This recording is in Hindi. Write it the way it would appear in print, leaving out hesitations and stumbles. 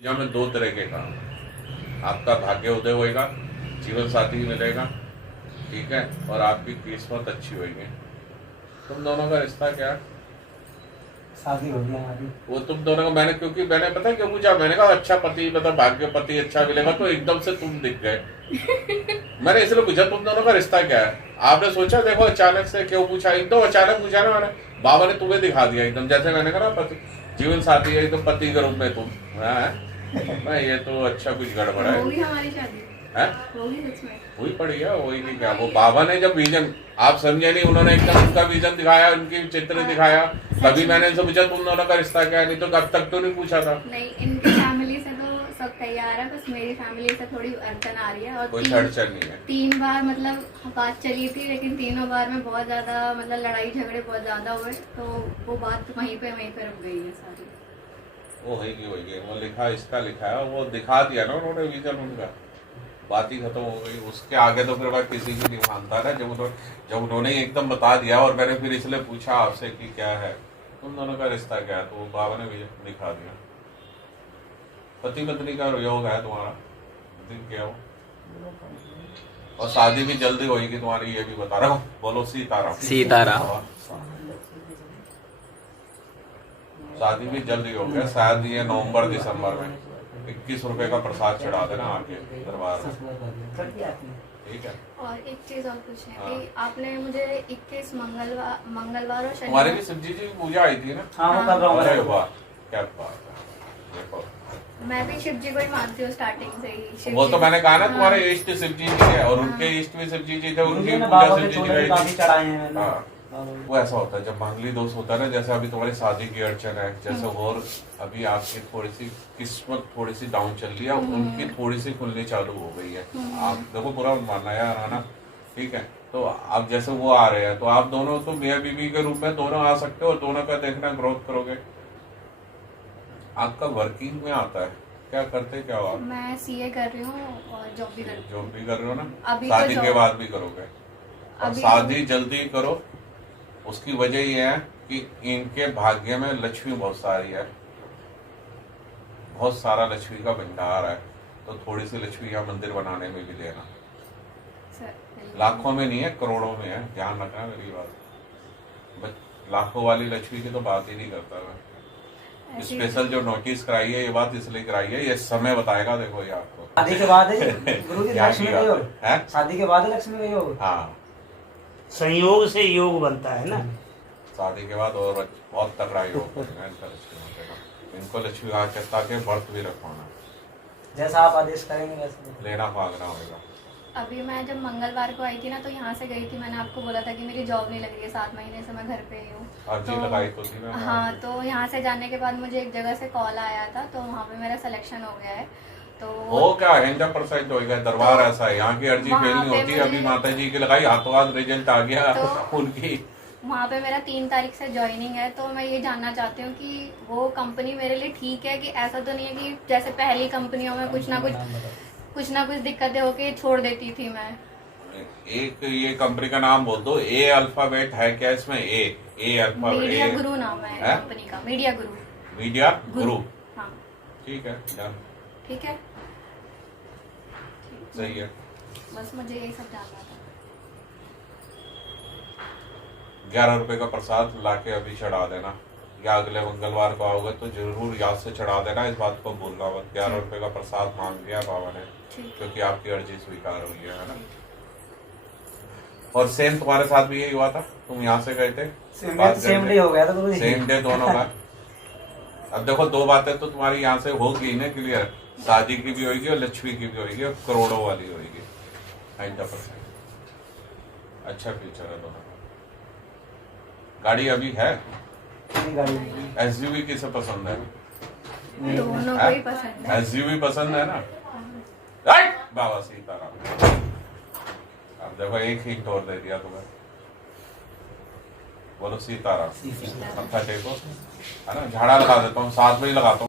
में दो तरह के काम है। आपका भाग्य उदय होएगा, जीवन साथी मिलेगा, ठीक है, और आपकी किस्मत अच्छी होगी। तुम दोनों का रिश्ता क्या है? शादी हो गया हमारी। वो तुम दोनों का मैंने पता है क्यों पूछा, मैंने कहा अच्छा पति मतलब भाग्य पति अच्छा मिलेगा, तो एकदम से तुम दिख गए। मैंने इसलिए पूछा तुम दोनों का रिश्ता क्या है। आपने सोचा देखो अचानक से क्यों पूछा, एकदम अचानक पूछा ना मैंने, बाबा ने तुम्हें दिखा दिया एकदम, जैसे मैंने कहा पति जीवन साथी है एकदम पति के रूप में तुम। मैं ये तो अच्छा कुछ गड़बड़ है। होगी हमारी शादी है होगी सच में। वही पड़ी है, वही नहीं क्या, वो बाबा ने जब विजन, आप समझे नहीं, उन्होंने एकदम उनका विजन दिखाया, उनकी चित्र दिखाया, तभी मैंने इनसे पूछा तुम दोनों का रिश्ता क्या है, नहीं तो कब तक तो नहीं पूछा था। नहीं, इनकी फैमिली से तो सब तैयार है, बस मेरी फैमिली से थोड़ी अड़चन आ रही है। और कोई अड़चन नहीं है। 3 बार मतलब बात चली थी, लेकिन तीनों बार में बहुत ज्यादा मतलब लड़ाई झगड़े बहुत ज्यादा हुए, तो वो बात वहीं पे रुक गई है सारी। वो होगी वो लिखा, इसका लिखा है, वो दिखा दिया ना उन्होंने विजन उनका, बात ही खत्म हो गई। उसके आगे तो फिर मैं किसी की नहीं मानता ना, जब उन्होंने एकदम बता दिया, और मैंने फिर इसलिए पूछा आपसे कि क्या है तुम दोनों का रिश्ता क्या है, तो बाबा ने विजन दिखा दिया। पति पत्नी का योग है तुम्हारा, दिन क्या हो, और शादी भी जल्दी होगी तुम्हारी, ये भी बता रहा हूँ। बोलो सीताराम। सीताराम। शादी भी जल्दी हो गया, शायद ये नवंबर दिसंबर में। 21 रुपए का प्रसाद चढ़ा देना आके दरबार में, ठीक है। और एक चीज और पूछनी हाँ। थी, आपने मुझे 21 मंगलवार और तुम्हारी भी शनिवार, शिव जी की पूजा आई थी ना? हाँ वो कर रहा हूँ। अरे वाह क्या बात है, देखो मैं भी शिव जी को ही मानती हूँ स्टार्टिंग से ही। शिव वो जी तो मैंने कहा ना, हाँ। तुम्हारे इष्ट शिव जी जी है, और हाँ। उनके इष्ट भी शिव जी जी थे, उनकी पूजा बाबा शिव के जी जी छोले भी काफी गई। चढ़ाए हैं मैंने। हाँ, वो ऐसा होता है जब मांगली दोष होता है ना, जैसे अभी तुम्हारी शादी की अड़चन है, जैसे और अभी आपकी थोड़ी सी किस्मत थोड़ी सी डाउन चल रही है, उनकी थोड़ी सी खुलनी चालू हो गई है। आप देखो पूरा मानना यार आना, ठीक है। तो आप जैसे वो आ रहे हैं, तो आप दोनों तो मियाँ बीवी के रूप में दोनों आ सकते हो, और दोनों का देखना ग्रोथ करोगे। आपका वर्किंग में आता है, क्या करते क्या हो आप? मैं सीए कर रही हूँ और जॉब भी कर रही हूँ। जॉब भी कर रहे हो ना, अभी तो शादी के job- बाद भी करोगे, और अभी शादी जल्दी करो। उसकी वजह यह है कि इनके भाग्य में लक्ष्मी बहुत सारी है, बहुत सारा लक्ष्मी का भंडार है, तो थोड़ी सी लक्ष्मी का मंदिर बनाने में भी देना। लाखों में नहीं है, करोड़ों में है, ध्यान रखना मेरी बात। लाखों वाली लक्ष्मी की तो बात ही नहीं करता मैं। स्पेशल जो नोटिस कराई है, ये बात इसलिए कराई है, ये समय बताएगा, देखो ये आपको। शादी के बाद ही गुरु जी क्या लक्ष्मी की का बात योग, है? शादी के बाद ही लक्ष्मी का योग। हाँ, संयोग से योग बनता है ना। शादी के बाद और बहुत तगड़ा योग बनेगा इनका लक्ष्मी माता का। इनको लक्ष्मी का कहता के व्रत भी रखवाना, जैसा आप आदेश करेंगे वैसे। लेना मांगना होगा। अभी मैं जब मंगलवार को आई थी ना, तो यहाँ से गई थी, मैंने आपको बोला था कि मेरी जॉब नहीं लग रही है, 7 महीने से मैं घर पे ही हूँ। अर्जी लगाई तो थी ना? हाँ, तो यहाँ से जाने के बाद मुझे एक जगह से कॉल आया था, तो वहाँ पे मेरा सिलेक्शन हो गया है। तो वो क्या 100% हो गया, दरबार ऐसा है, यहाँ की अर्जी फेल नहीं होती। अभी माता जी की लगाई, हाथों हाथ रिजल्ट आ गया उनकी। वहाँ पे मेरा 3 तारीख से ज्वाइनिंग है, तो मैं ये जानना चाहती हूँ कि वो कंपनी मेरे लिए ठीक है, कि ऐसा तो नहीं है कि जैसे पहली कंपनियों में कुछ ना कुछ दिक्कतें होके छोड़ देती थी मैं। एक ये कंपनी का नाम बोल दो, ए अल्फाबेट है क्या इसमें? ए अल्फाबेट, मीडिया गुरु नाम है कंपनी का, मीडिया गुरु। मीडिया गुरु, हाँ ठीक है, डन, ठीक है, सही है। बस मुझे यही सब जानना था। 11 रुपए का प्रसाद लाके अभी चढ़ा देना, या अगले मंगलवार को आओगे तो जरूर याद से चढ़ा देना, इस बात को भूलना मत। 11 रुपए का प्रसाद मांग दिया बाबा ने, क्योंकि आपकी अर्जी स्वीकार हुई है ना। और सेम तुम्हारे साथ भी यही हुआ था, तुम यहाँ से गए थे, सेम डे हो गया था गुरु जी। सेम डे दोनों का। अब देखो 2 बातें तो तुम्हारी यहाँ से होगी ना क्लियर, शादी की भी होगी और लक्ष्मी की भी होगी, और करोड़ों वाली होगी 90%। अच्छा फ्यूचर है दोनों का। गाड़ी अभी है? एसयूवी किसे पसंद है? दोनों को ही पसंद है। एसयूवी पसंद है ना? राइट बाबा सीताराम। अब देखो एक हिंट और दे दिया तुम्हें, बोलो सीताराम। अच्छा टेको, है ना, झाड़ा लगा देता हूँ, साथ में ही लगाता हूँ।